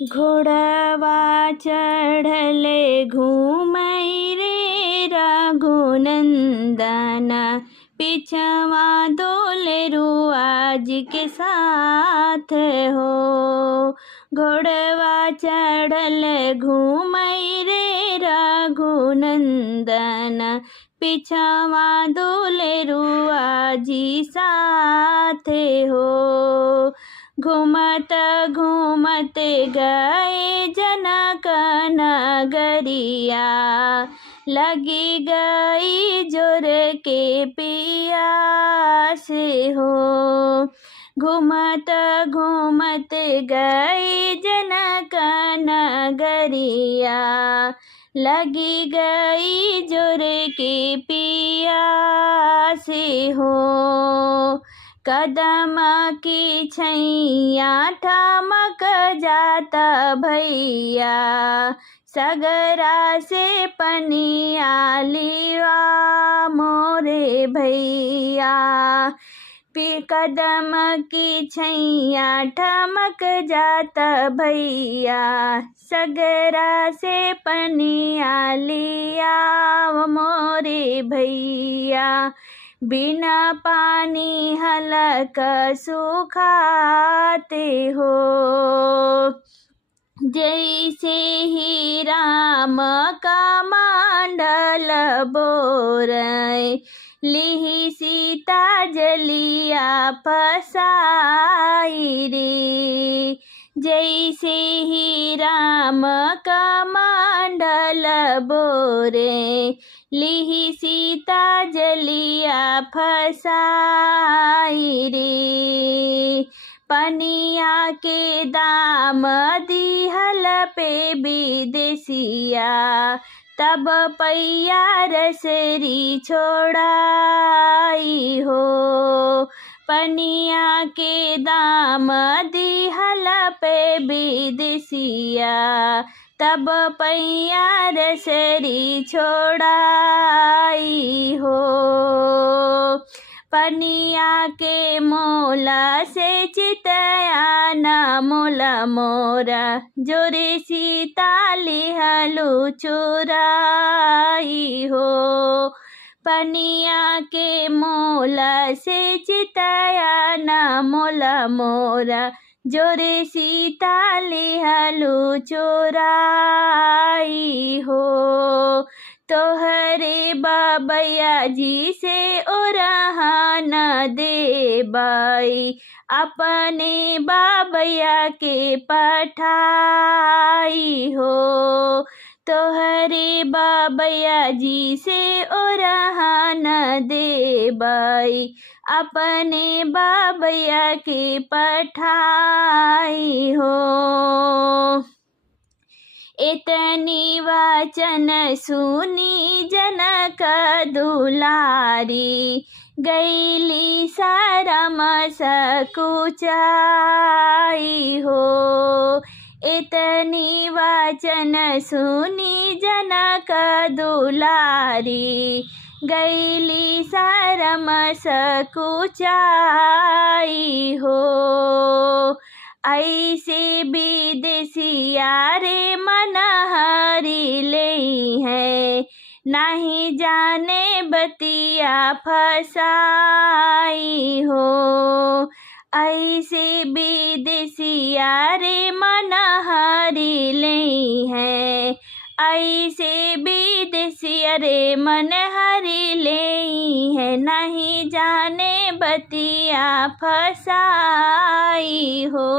घोड़वा चढ़ले घूमई रे रघुनंदन, पिछवा डोले रुआज के साथ हो। घोड़वा चढ़ल घूमई रे रघुनंदन, पिछवा डोले रुआजी साथ हो। घूमत घूमत गए जनक नगरिया, लगी गई जोर के पियास हो। घूमत घूमत गए जनक नगरिया, लगी गई जोर के पियास हो। कदम की छैया ठमक जाता भैया, सगरा से पनिया लिया मोरे भैया। कदम की छैया ठमक जाता भैया, सगरा से पनिया लिया मोरे भैया। बिना पानी हलक सुखाते हो, जैसे ही राम का मंडल बोरै, लिहि सीता जलिया फसाई रे। जैसे ही राम का मंडल बोरे, लिहि सीता जलिया फसाई रे। पनिया के दाम दिहल पे विदेशिया, तब पैया रसरी छोड़ाई हो। पनिया के दाम दिहल पे विदेशिया, तब पैया रसरी छोड़ाई हो। पनिया के मोला से चितया न मोला मोरा, जोरे सीता लिहलु चुराई हो। पनिया के मोला से चितया न मोला मोरा, जोरे सीता लिहलु चुराई हो। तोहरे बाबैया जी से ओरहान देबाई, अपने बाबैया के पठाई हो। तोहरे बाबैया जी से ओरहान देबाई, अपने बाबैया के पठाई हो। इतनी वचन सुनी जनक दुलारी, गईली शरम सकुचाई हो। इतनी वचन सुनी जनक दुलारी, गईली शरम सकुचाई हो। ऐसे विदेशिया रे मनहरी ले है, नहीं जाने बतिया फसाई हो। ऐसे विदेशिया रे मनहरी ले है, ऐसे विदेशिया रे मनहरी ले है, नहीं जाने बतिया फसाई हो।